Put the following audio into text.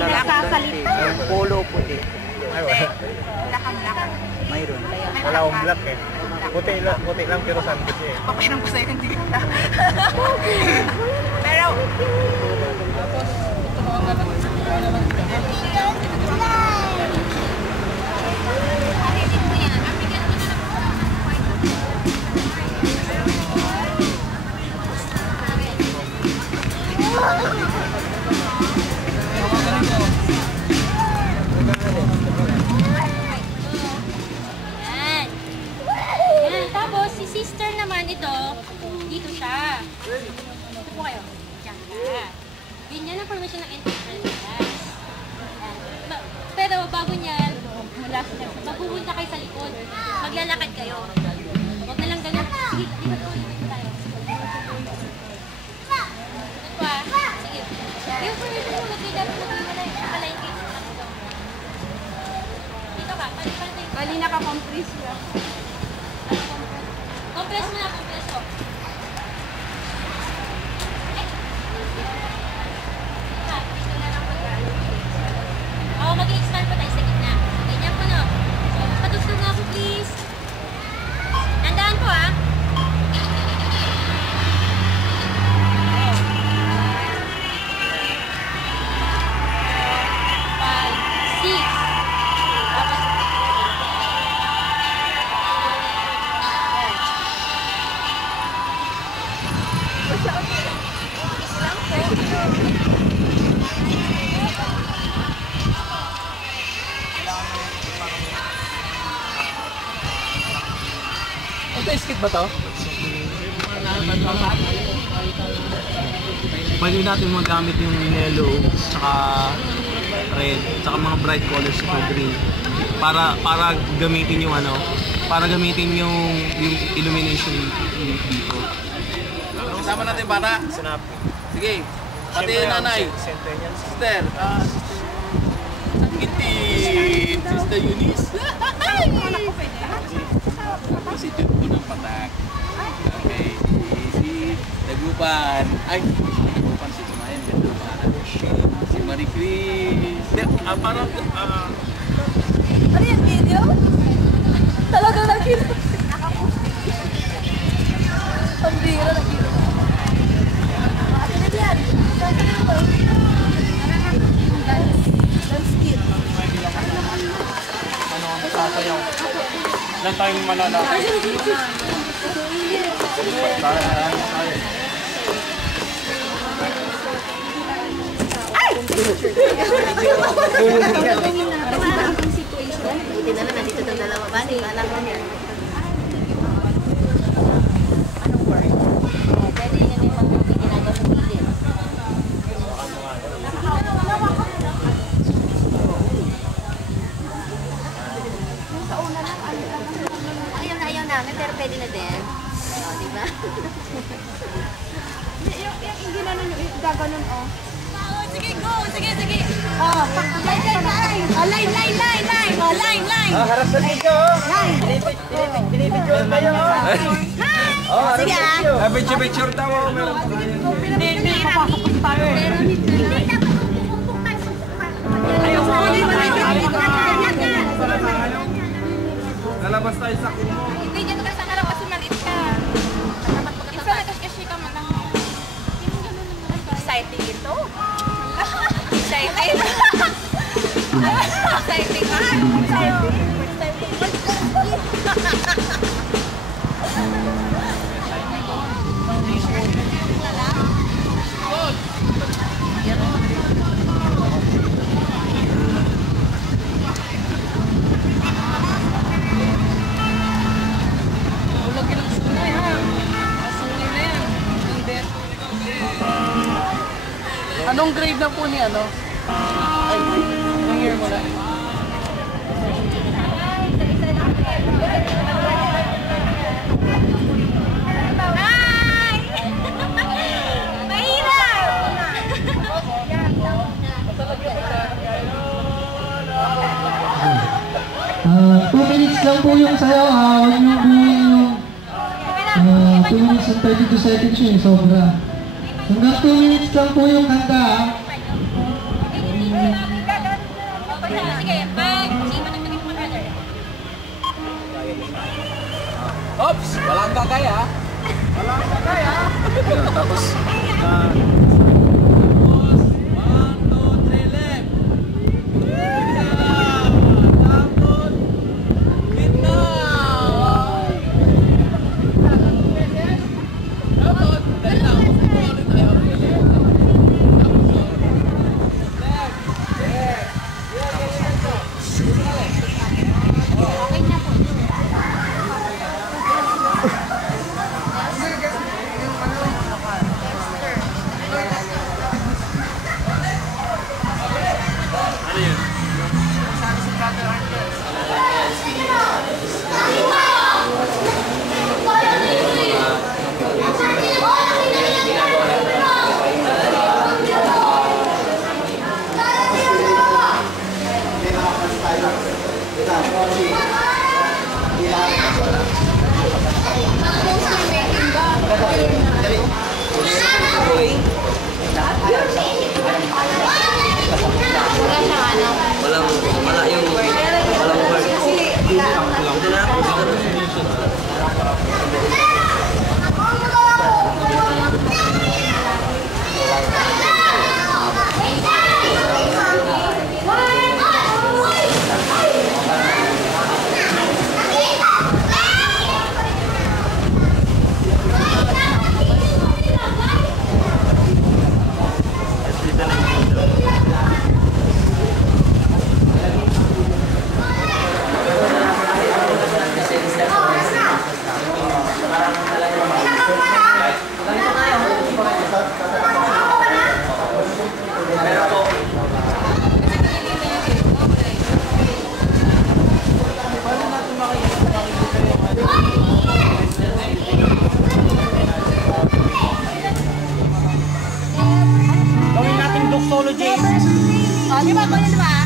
nakasalita. Polo puti. Lakang-lakang. Mayroon. Wala akong black eh. Puti lang pero sandwich eh. Papairam ko sa'yo, hindi ka na. Pero... Tapos, si sister naman ito, dito siya. Ito po kayo. Diyan ka. Ganyan ang permission ng entrance class. Pero bago niyan, magpupunta kayo sa likod. Maglalakad kayo. Huwag na lang ganun. Sige, dito tayo. Ito pa. Sige. Yung permission mo, nagkailan mo pala yung case. Dito ka. Bali naka-compress ka. Compress mo na, compress ko. Oo, mag-i-expand pa tayo sa gitna. Ganyan po, no? So, patugtog nga ako, please. Tandaan po, ha? Skit ba to? Pwede natin magamit yung yellow, tsaka red, tsaka mga bright colors ko green para gamitin yung yung illumination dito. Sama natin bata. Sige. Pati nanay. Sister. Ngitin. Sister Eunice. Anak ko pwede. Positive po ng patak. Okay. Si Dagupan. Ay, Dagupan si Sumayan. Ganda pa. Si Marie Chris. Parang... Ano yan, video? Talagang nakita. Ang bira nakita. Ano na yan? Dance kit. Ano ang sasayaw? Ilan tayong malala? Buti na lang, nandito ng dalawa ba? Di ba alam mo yan? Anong word? Pwede yun yung mga ginagawa sa bilin. Ayaw namin, pero pwede na din. O, diba? Yung ginanon yung gaganon, o. Sige, go! Sige! Oh, line! Oh, line! Harap sa dito! Binibidyoan kayo! Sige, ah! Picture daw! Hindi, papasok tayo eh. Ayaw ko Lalabas tayo sa kumo. Hindi, dyan ka sa harap kasi maliit ka. Isa na kasi ka man lang. Exciting ito. Exciting. Anong grade na po ni ano? Ay, anong year mo na? Hi! Mahirap! 2 minutes lang po yung sayaw ha. Huwag nyo buhin yung 2 minutes and 32 seconds yun. Sobra. Hanggang 2 minutes lang po yung kanta ha. Walang kagaya. Ayun, tapos, Gawin natin doxology. O, di ba? Kunin ba?